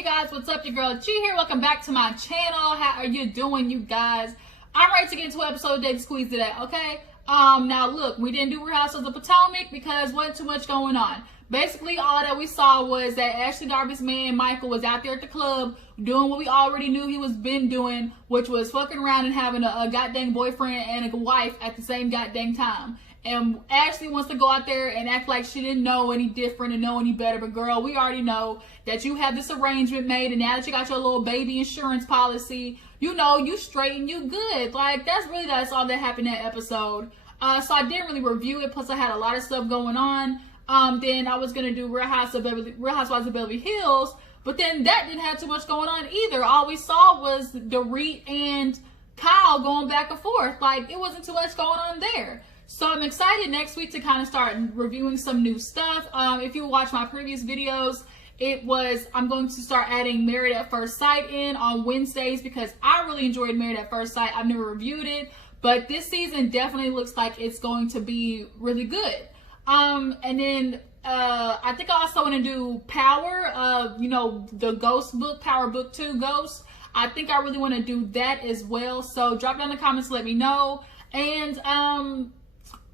Hey guys, what's up? Your girl G here. Welcome back to my channel. How are you doing, you guys? I'm ready to get into an episode of Daily Squeeze today, okay? Now look, we didn't do Real Housewives of Potomac because wasn't too much going on. Basically, all that we saw was that Ashley Darby's man, Michael, was out there at the club doing what we already knew he was been doing, which was fucking around and having a goddamn boyfriend and a wife at the same goddamn time. And Ashley wants to go out there and act like she didn't know any different and know any better. But girl, we already know that you have this arrangement made, and now that you got your little baby insurance policy, you know you straight and you good. Like, that's all that happened in that episode. So I didn't really review it, plus I had a lot of stuff going on. Then I was gonna do Real Housewives of Beverly Hills, but then that didn't have too much going on either. All we saw was Dorit and Kyle going back and forth. Like, it wasn't too much going on there. So I'm excited next week to kind of start reviewing some new stuff. If you watch my previous videos, I'm going to start adding Married at First Sight in on Wednesdays because I really enjoyed Married at First Sight. I've never reviewed it, but this season definitely looks like it's going to be really good. And then I think I also want to do Power, the Ghost book, Power Book 2 Ghost. I think I really want to do that as well. So drop down in the comments, let me know. And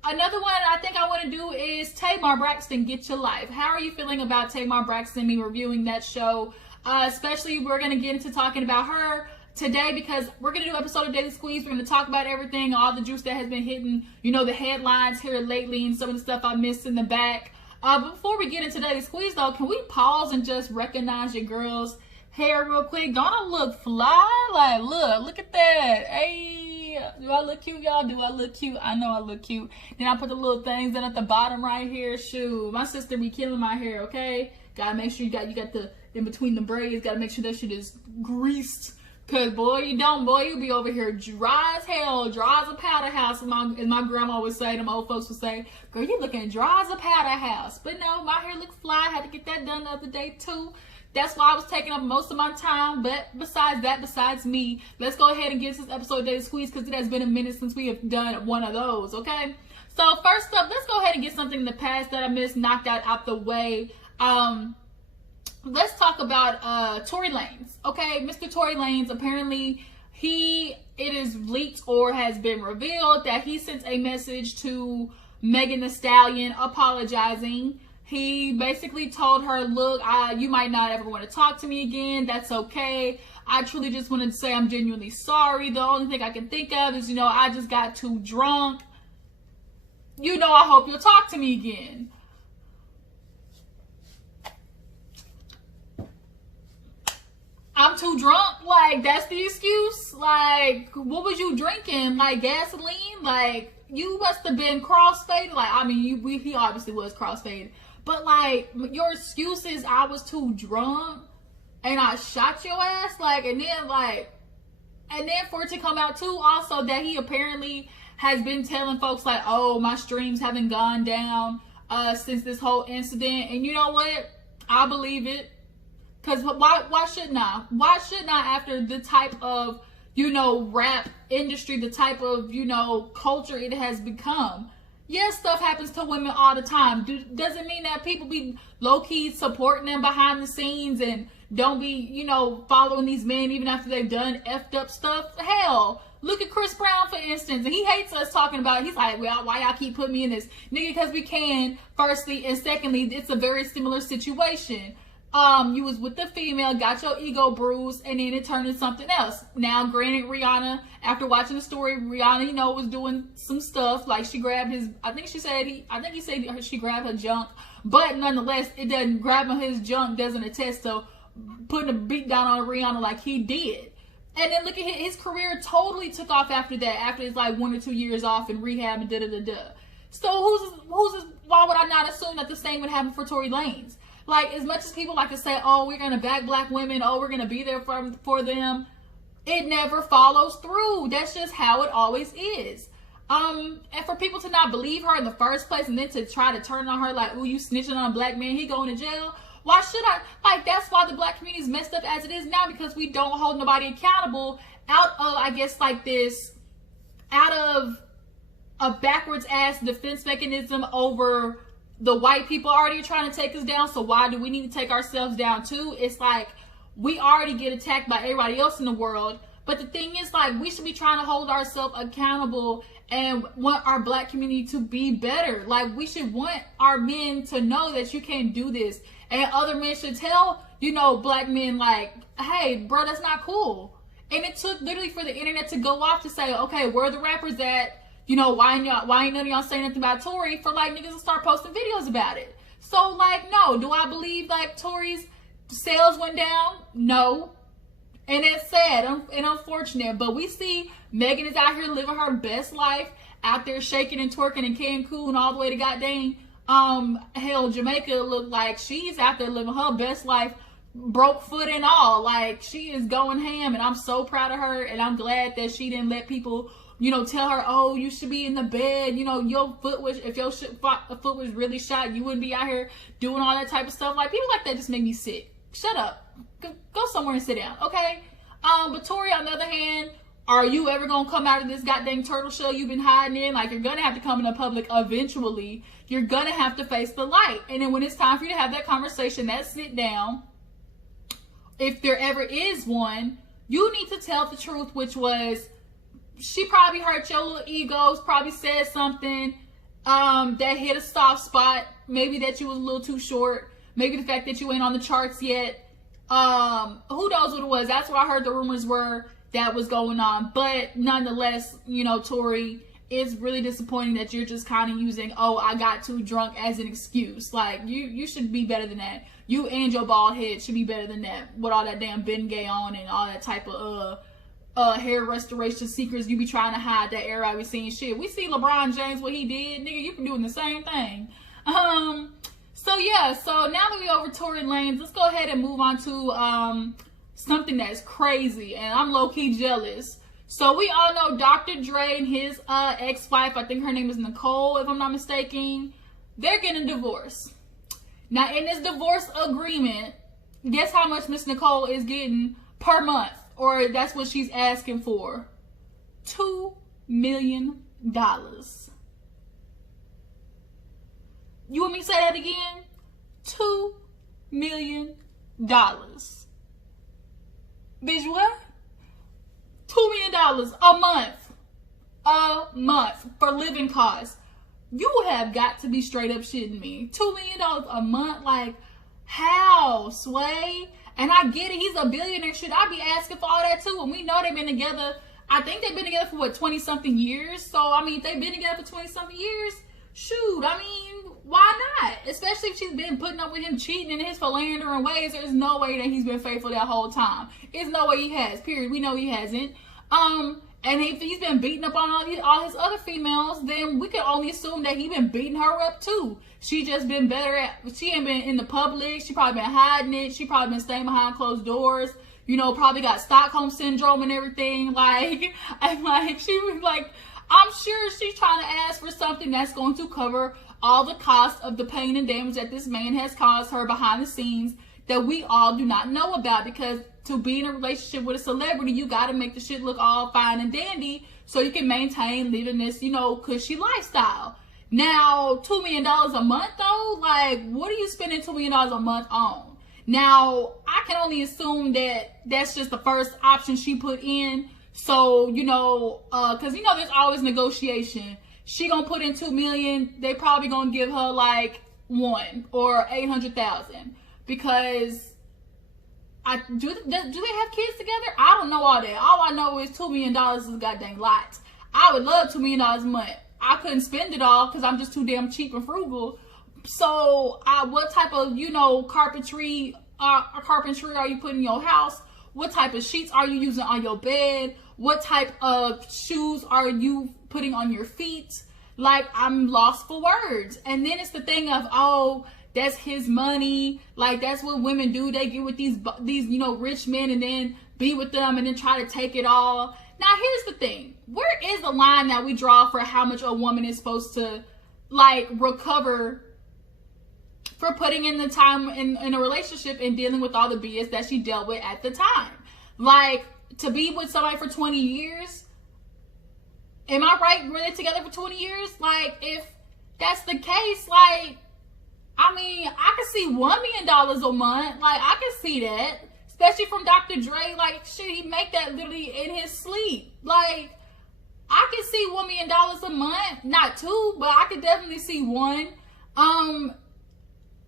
another one I think I want to do is Tamar Braxton, Get Your Life. How are you feeling about Tamar Braxton, me reviewing that show? Especially, we're going to get into talking about her today because we're going to do an episode of Daily Squeeze. We're going to talk about everything, all the juice that has been hitting, the headlines here lately and some of the stuff I missed in the back. But before we get into Daily Squeeze, though, can we pause and just recognize your girl's hair real quick? Don't I look fly? Like, look at that. Hey. Do I look cute, y'all? Do I look cute? I know I look cute. Then I put the little things in at the bottom right here. Shoot, my sister be killing my hair, okay? Gotta make sure you got the in between the braids. Gotta make sure that shit is greased. Cause boy, you be over here dry as hell, dry as a powder house. As my grandma would say, them old folks would say, girl, you looking dry as a powder house. But no, my hair looks fly. I had to get that done the other day too. That's why I was taking up most of my time. But besides me, let's go ahead and get this episode of Daily Squeeze because it has been a minute since we have done one of those, okay? So first up, let's go ahead and get something in the past that I missed knocked out the way. Let's talk about Tory Lanez, okay? Mr. Tory Lanez, apparently it is leaked or has been revealed that he sent a message to Megan Thee Stallion apologizing. He basically told her, look, you might not ever want to talk to me again. That's okay. I truly just wanted to say I'm genuinely sorry. The only thing I can think of is, I just got too drunk. I hope you'll talk to me again. I'm too drunk? Like, that's the excuse? Like, what was you drinking? Like, gasoline? Like, you must have been crossfaded. Like, I mean, he obviously was crossfaded. But, like, your excuse is I was too drunk and I shot your ass. Like, and then for it to come out, too, also that he apparently has been telling folks, like, oh, my streams haven't gone down since this whole incident. And you know what? I believe it. Because why shouldn't I? Why shouldn't I after the type of, rap industry, the type of, culture it has become? Yes, stuff happens to women all the time. Doesn't mean that people be low-key supporting them behind the scenes and don't be, following these men even after they've done effed up stuff. Hell, look at Chris Brown, for instance. And he hates us talking about it. He's like, well, why y'all keep putting me in this? Nigga, because we can, firstly. And secondly, it's a very similar situation. You was with the female, got your ego bruised, and then it turned into something else. Now, granted, Rihanna, after watching the story, Rihanna, was doing some stuff. Like, she grabbed his, I think he said she grabbed her junk. But nonetheless, it doesn't, grabbing his junk doesn't attest to putting a beat down on Rihanna like he did. And then look at his career totally took off after that, after his like 1 or 2 years off in rehab and da-da-da-da. So why would I not assume that the same would happen for Tory Lanez? Like, as much as people like to say, oh, we're going to back black women, oh, we're going to be there for them, it never follows through. That's just how it always is. And for people to not believe her in the first place and then to try to turn on her like, ooh, you snitching on a black man, he going to jail. Why should I? Like, that's why the black community is messed up as it is now, because we don't hold nobody accountable out of, I guess, like this, out of a backwards ass defense mechanism over the white people already trying to take us down, so why do we need to take ourselves down too? It's like, we already get attacked by everybody else in the world. But the thing is, like, we should be trying to hold ourselves accountable and want our black community to be better. Like, we should want our men to know that you can't do this. And other men should tell, you know, black men, like, hey, bro, that's not cool. And it took literally for the internet to go off to say, okay, where are the rappers at? You know, why ain't none of y'all saying nothing about Tory, for like niggas to start posting videos about it? So, like, no. Do I believe, like, Tory's sales went down? No. And it's sad and unfortunate. But we see Megan is out here living her best life, out there shaking and twerking in Cancun all the way to goddamn hell, Jamaica. Look like she's out there living her best life, broke foot and all. Like, she is going ham, and I'm so proud of her, and I'm glad that she didn't let people, you know, tell her, oh, you should be in the bed, you know, your foot was, if your foot was really shot, you wouldn't be out here doing all that type of stuff. Like, people like that just make me sick. Shut up. Go somewhere and sit down, okay? But Tory, on the other hand, are you ever gonna come out of this goddamn turtle shell you've been hiding in? Like, you're gonna have to come in the public eventually. You're gonna have to face the light. And then when it's time for you to have that conversation, that sit down, if there ever is one, you need to tell the truth, which was, she probably hurt your little egos, probably said something that hit a soft spot, maybe that you was a little too short, maybe the fact that you ain't on the charts yet. Who knows what it was? That's what I heard the rumors were that was going on. But nonetheless, you know, Tory, it's really disappointing that you're just kind of using, oh, I got too drunk as an excuse. Like, you should be better than that. You and your bald head should be better than that, with all that damn Bengay on and all that type of hair restoration secrets you be trying to hide. That era I be seeing shit. We see LeBron James, what he did, nigga, you can do the same thing. So yeah, so now that we over Tory Lanez, let's go ahead and move on to something that's crazy, and I'm low-key jealous. So we all know Dr. Dre and his ex-wife, I think her name is Nicole, if I'm not mistaken, they're getting a divorce. Now, in this divorce agreement, guess how much Miss Nicole is getting per month? Or that's what she's asking for. $2 million. You want me to say that again? $2 million. Bitch, what? $2 million a month. A month for living costs. You have got to be straight up shitting me. $2 million a month? Like, how, Sway? And I get it, he's a billionaire. Should I be asking for all that too? And we know they've been together. I think they've been together for what, 20-something years? So, I mean, if they've been together for 20-something years, shoot, I mean, why not? Especially if she's been putting up with him cheating in his philandering ways. There's no way that he's been faithful that whole time. There's no way he has, period. We know he hasn't. And if he's been beating up on all his other females, then we can only assume that he's been beating her up too. She just been better at, she ain't been in the public. She probably been hiding it. She probably been staying behind closed doors. You know, probably got Stockholm syndrome and everything. Like, and like, she was like, I'm sure she's trying to ask for something that's going to cover all the cost of the pain and damage that this man has caused her behind the scenes that we all do not know about, because to be in a relationship with a celebrity, you got to make the shit look all fine and dandy so you can maintain living this, you know, cushy lifestyle. Now, $2 million a month though, like, what are you spending $2 million a month on? Now, I can only assume that that's just the first option she put in. So, you know, cause you know, there's always negotiation. She gonna put in $2 million. They probably gonna give her like $1 or $800,000, because do they have kids together? I don't know all that. All I know is $2 million is a goddamn lot. I would love $2 million a month. I couldn't spend it all because I'm just too damn cheap and frugal. So, what type of, you know, carpentry are you putting in your house? What type of sheets are you using on your bed? What type of shoes are you putting on your feet? Like, I'm lost for words. And then it's the thing of, oh, that's his money. Like, that's what women do. They get with these, you know, rich men and then be with them and then try to take it all. Now, here's the thing. Where is the line that we draw for how much a woman is supposed to, like, recover for putting in the time in a relationship and dealing with all the BS that she dealt with at the time? Like, to be with somebody for 20 years, am I right? Were they together for 20 years? Like, if that's the case, like, I mean, I can see $1 million a month. Like, I can see that. especially from Dr. Dre. Like, shit, he make that literally in his sleep. Like, I can see $1 million a month, not two, but I could definitely see one. And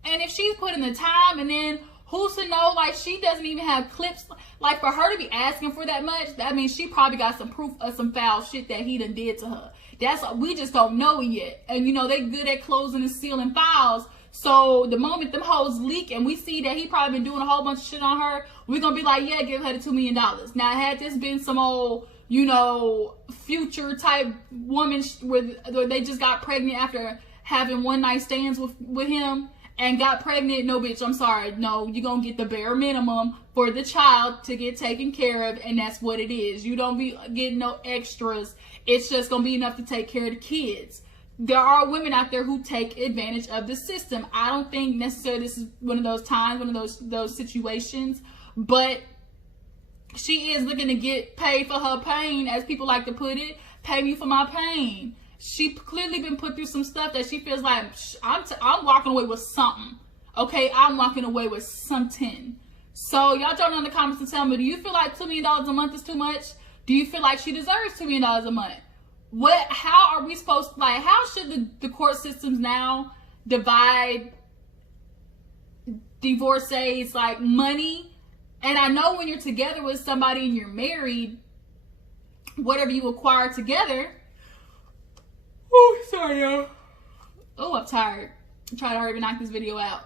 if she's putting the time, and then who's to know, like, she doesn't even have clips. Like, for her to be asking for that much, that means she probably got some proof of some foul shit that he done did to her. That's what we just don't know yet. And, you know, they good at closing and sealing files. So the moment them hoes leak and we see that he probably been doing a whole bunch of shit on her, we're going to be like, yeah, give her the $2 million. Now, had this been some old, you know, future type woman where they just got pregnant after having one night stands with him, and got pregnant, no, bitch, I'm sorry. No, you're going to get the bare minimum for the child to get taken care of, and that's what it is. You don't be getting no extras. It's just going to be enough to take care of the kids. There are women out there who take advantage of the system. I don't think necessarily this is one of those times, one of those situations, but she is looking to get paid for her pain, as people like to put it. Pay me for my pain. She clearly been put through some stuff that she feels like, I'm walking away with something. Okay, I'm walking away with something. So y'all jump down in the comments and tell me, do you feel like $2 million a month is too much? Do you feel like she deserves $2 million a month? How are we supposed to, like, how should the court systems now divide divorcees, like, money? And I know when you're together with somebody and you're married, whatever you acquire together. Oh, sorry, y'all. Oh, I'm tired. I'm trying to hurry and knock this video out.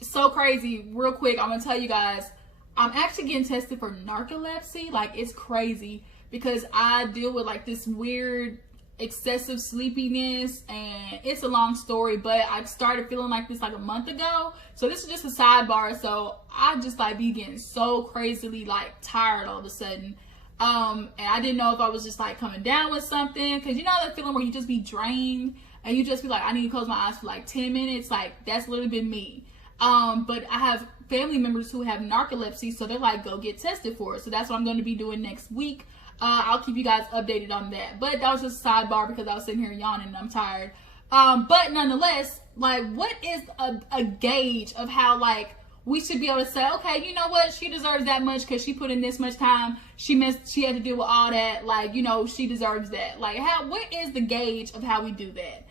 So crazy. Real quick, I'm gonna tell you guys, I'm actually getting tested for narcolepsy. Like, it's crazy because I deal with like this weird excessive sleepiness, and it's a long story, but I started feeling like this like a month ago. So this is just a sidebar. So I just like be getting so crazily like tired all of a sudden. And I didn't know if I was just like coming down with something, because you know that feeling where you just be drained and you just be like, I need to close my eyes for like 10 minutes. Like, that's literally been me. But I have family members who have narcolepsy, so they're like, go get tested for it. So that's what I'm going to be doing next week. I'll keep you guys updated on that. But that was just a sidebar because I was sitting here yawning and I'm tired. But nonetheless, like, what is a gauge of how like we should be able to say, okay, you know what, she deserves that much because she put in this much time. She had to deal with all that. Like, you know, she deserves that. Like, what is the gauge of how we do that?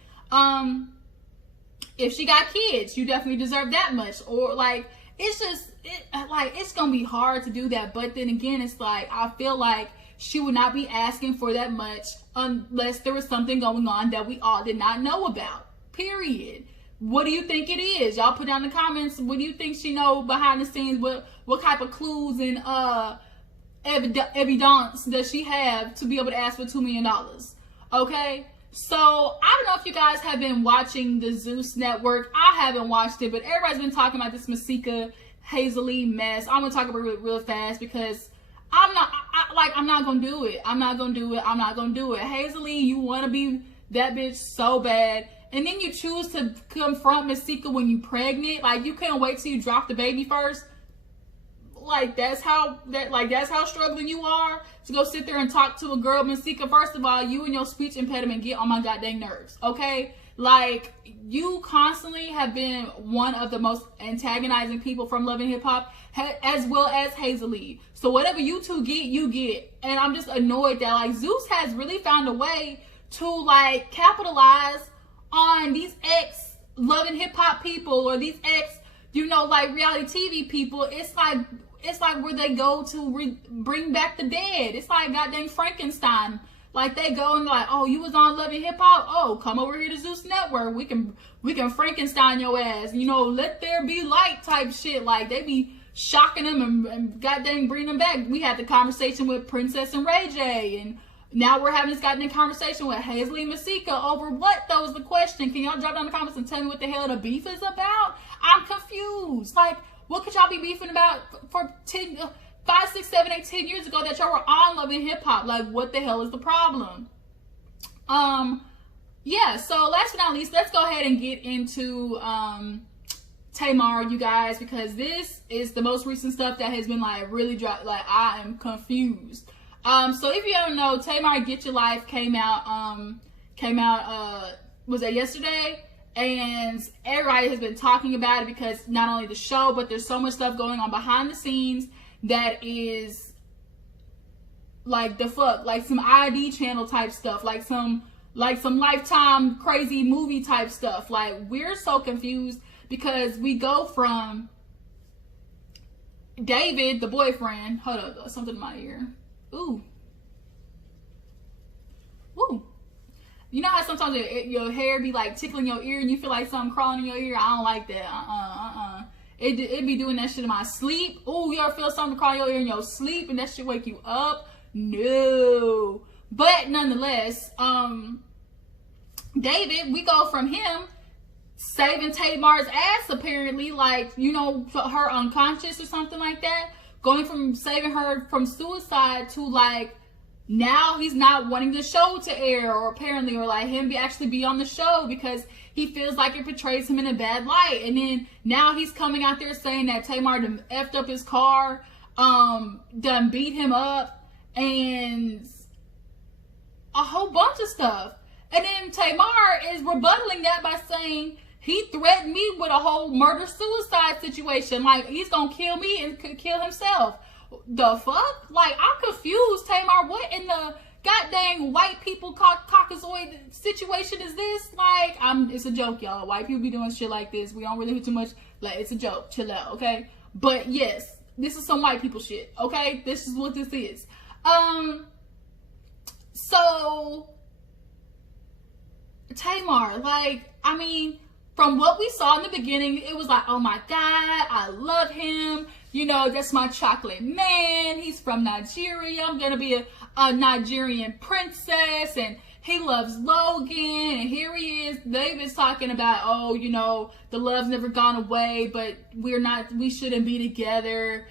If she got kids, you definitely deserve that much. Or like, it's just, it's gonna be hard to do that. But then again, it's like, I feel like she would not be asking for that much unless there was something going on that we all did not know about, period. What do you think it is? Y'all put down in the comments. What do you think she know behind the scenes? What type of clues and evidence does she have to be able to ask for $2 million? Okay, so I don't know if you guys have been watching the Zeus Network. I haven't watched it, but everybody's been talking about this Masika Hazley mess. I'm gonna talk about it real fast because I'm not gonna do it. I'm not gonna do it. Hazley, you wanna be that bitch so bad, and then you choose to confront Masika when you pregnant. Like, you can't wait till you drop the baby first. Like, that's how struggling you are to go sit there and talk to a girl. Masika, first of all, you and your speech impediment get on my goddamn nerves, okay? Like, you constantly have been one of the most antagonizing people from Love and Hip Hop, as well as Hazley. So whatever you two get, you get. And I'm just annoyed that, like, Zeus has really found a way to, like, capitalize on these ex Love and Hip Hop people, or these ex, you know, like, reality TV people. It's like where they go to bring back the dead. It's like goddamn Frankenstein. Like, they go and like, oh, you was on Love and Hip Hop? Oh, come over here to Zeus Network. We can Frankenstein your ass. You know, let there be light type shit. Like, they be shocking them and goddamn bring them back. We had the conversation with Princess and Ray J, and now we're having this goddamn conversation with Hazley and Masika over what, though, is the question. Can y'all drop down in the comments and tell me what the hell the beef is about? I'm confused. Like, what could y'all be beefing about for 5, 6, 7, 8, 10 years ago that y'all were on Love and Hip Hop? Like, what the hell is the problem? Yeah, so last but not least, let's go ahead and get into Tamar, you guys, because this is the most recent stuff that has been like really dropped. Like, I am confused. So if you don't know, Tamar Get Your Life came out was that yesterday? And everybody has been talking about it because not only the show, but there's so much stuff going on behind the scenes that is like the fuck, like some ID channel type stuff, like some Lifetime crazy movie type stuff. Like, we're so confused because we go from David, the boyfriend. Hold up, something in my ear. Ooh. You know how sometimes your hair be like tickling your ear and you feel like something crawling in your ear? I don't like that. It be doing that shit in my sleep. Ooh, you ever feel something crawl in your ear in your sleep and that shit wake you up? No. But nonetheless, David, we go from him saving Tamar's ass, apparently, like, you know, her unconscious or something like that, going from saving her from suicide to, like, now he's not wanting the show to air, or apparently, or like him actually be on the show because he feels like it portrays him in a bad light. And then now he's coming out there saying that Tamar done effed up his car, done beat him up, and a whole bunch of stuff. And then Tamar is rebuttaling that by saying he threatened me with a whole murder-suicide situation. Like, he's gonna kill me and could kill himself. The fuck? Like, I'm confused, Tamar. What in the goddamn white people Caucasoid situation is this? Like, it's a joke, y'all. White people be doing shit like this. We don't really do too much. Like, it's a joke. Chill out, okay? But yes, this is some white people shit, okay? This is what this is. So Tamar, like, I mean, from what we saw in the beginning, it was like, oh my God, I love him. You know, that's my chocolate man. He's from Nigeria. I'm going to be a Nigerian princess. And he loves Logan. And here he is. David's talking about, oh, you know, the love's never gone away, but we shouldn't be together.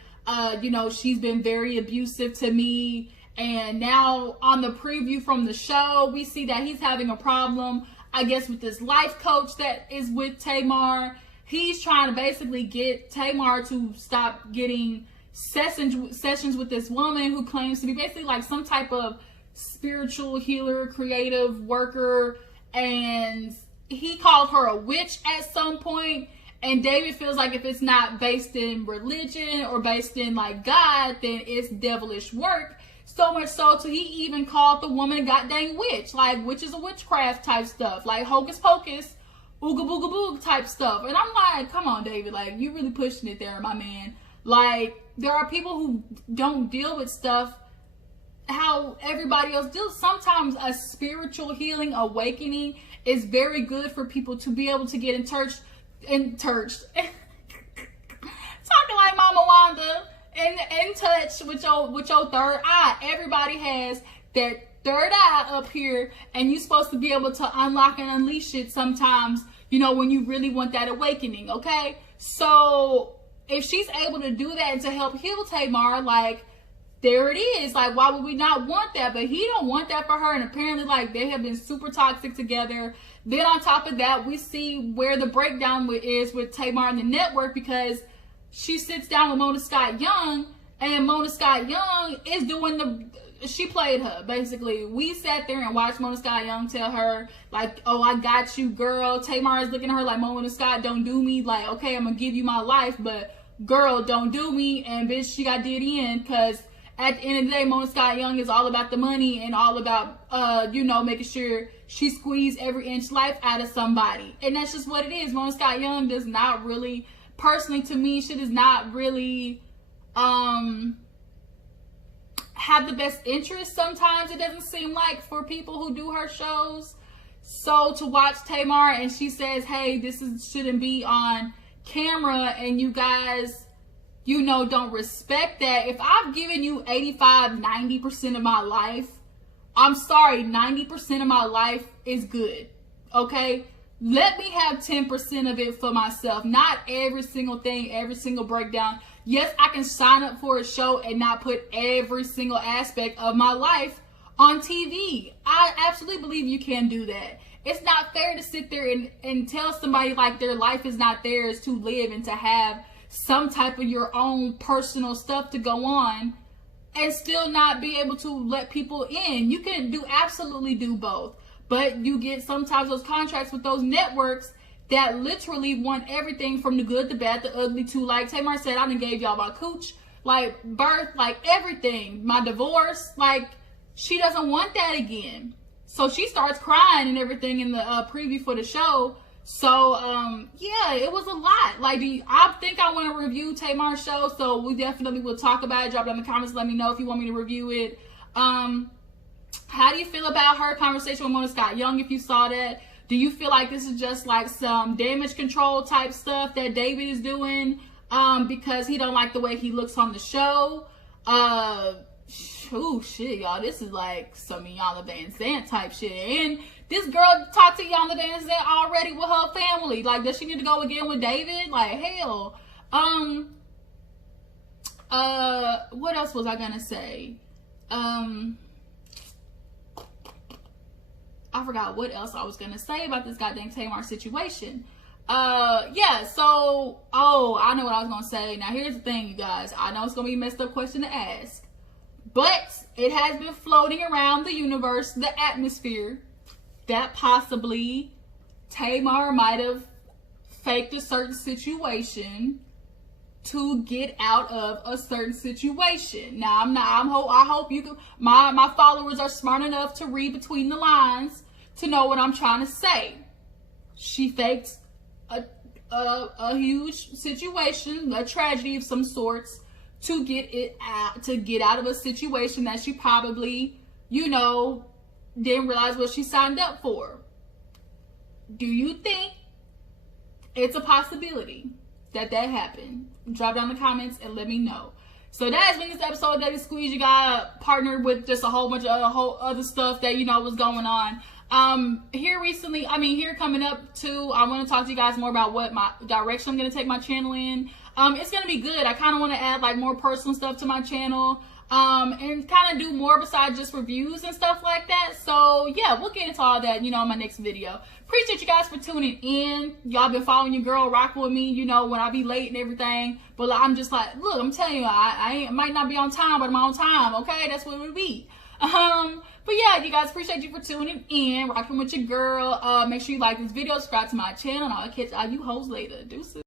You know, she's been very abusive to me. And now on the preview from the show, we see that he's having a problem, I guess, with this life coach that is with Tamar. He's trying to basically get Tamar to stop getting sessions with this woman who claims to be basically like some type of spiritual healer, creative worker. And he called her a witch at some point. And David feels like if it's not based in religion or based in like God, then it's devilish work. So much so to he even called the woman a goddamn witch. Like, witch is a witchcraft type stuff. Like hocus pocus, ooga booga boog type stuff. And I'm like, come on, David. Like, you really pushing it there, my man. Like, there are people who don't deal with stuff how everybody else deals. Sometimes a spiritual healing awakening is very good for people to be able to get in touch. Talking like Mama Wanda. In touch with your third eye. Everybody has that third eye up here, and you're supposed to be able to unlock and unleash it sometimes, you know, when you really want that awakening, okay? So if she's able to do that and to help heal Tamar, like, there it is. Like, why would we not want that? But he don't want that for her, and apparently, like, they have been super toxic together. Then on top of that, we see where the breakdown is with Tamar and the network, because she sits down with Mona Scott Young, and Mona Scott Young is doing she played her, basically. We sat there and watched Mona Scott Young tell her, like, oh, I got you, girl. Tamar is looking at her like, Mona Scott, don't do me. Like, okay, I'm going to give you my life, but girl, don't do me. And bitch, she got did in, because at the end of the day, Mona Scott Young is all about the money and all about, you know, making sure she squeezed every inch life out of somebody. And that's just what it is. Mona Scott Young does not really... Personally, to me, she does not really have the best interest. Sometimes it doesn't seem like for people who do her shows. So to watch Tamar and she says, hey, shouldn't be on camera, and you guys, you know, don't respect that. If I've given you 85-90% of my life, I'm sorry, 90% of my life is good, okay? Let me have 10% of it for myself. Not every single thing, every single breakdown. Yes, I can sign up for a show and not put every single aspect of my life on TV. I absolutely believe you can do that. It's not fair to sit there and tell somebody like their life is not theirs to live and to have some type of your own personal stuff to go on and still not be able to let people in. You can absolutely do both. But you get sometimes those contracts with those networks that literally want everything from the good, the bad, the ugly to, like Tamar said, I done gave y'all my cooch, like birth, like everything, my divorce, like she doesn't want that again. So she starts crying and everything in the preview for the show. So yeah, it was a lot. Like, I think I want to review Tamar's show, so we definitely will talk about it. Drop it in the comments, let me know if you want me to review it. How do you feel about her conversation with Mona Scott Young, if you saw that? Do you feel like this is just like some damage control type stuff that David is doing because he don't like the way he looks on the show? Oh shit, y'all, this is like some Iyanla Vanzant type shit. And this girl talked to Iyanla Vanzant already with her family. Like, does she need to go again with David? Like, hell. What else was I gonna say? I forgot what else I was gonna say about this goddamn Tamar situation. Yeah, so, I know what I was gonna say. Now, here's the thing, you guys. I know it's gonna be a messed up question to ask, but it has been floating around the universe, the atmosphere, that possibly Tamar might have faked a certain situation to get out of a certain situation. Now, I hope you can, my followers are smart enough to read between the lines to know what I'm trying to say. She faked a huge situation, a tragedy of some sorts, to get out of a situation that she probably, you know, didn't realize what she signed up for. Do you think it's a possibility that happened? Drop down in the comments and let me know. So that has been this episode of Daily Squeeze. You got partnered with just a whole bunch of other stuff that, you know, was going on. Here coming up too, I want to talk to you guys more about what my direction I'm going to take my channel in. It's going to be good. I kind of want to add like more personal stuff to my channel. And kind of do more besides just reviews and stuff like that. So yeah, we'll get into all that, you know, in my next video. Appreciate you guys for tuning in. Y'all been following your girl, rocking with me, you know, when I be late and everything. But I'm just like, look, I'm telling you, I might not be on time, but I'm on time. Okay, that's what it would be. But yeah, you guys, appreciate you for tuning in, rocking with your girl. Make sure you like this video, subscribe to my channel, and I'll catch all you hoes later. Deuces.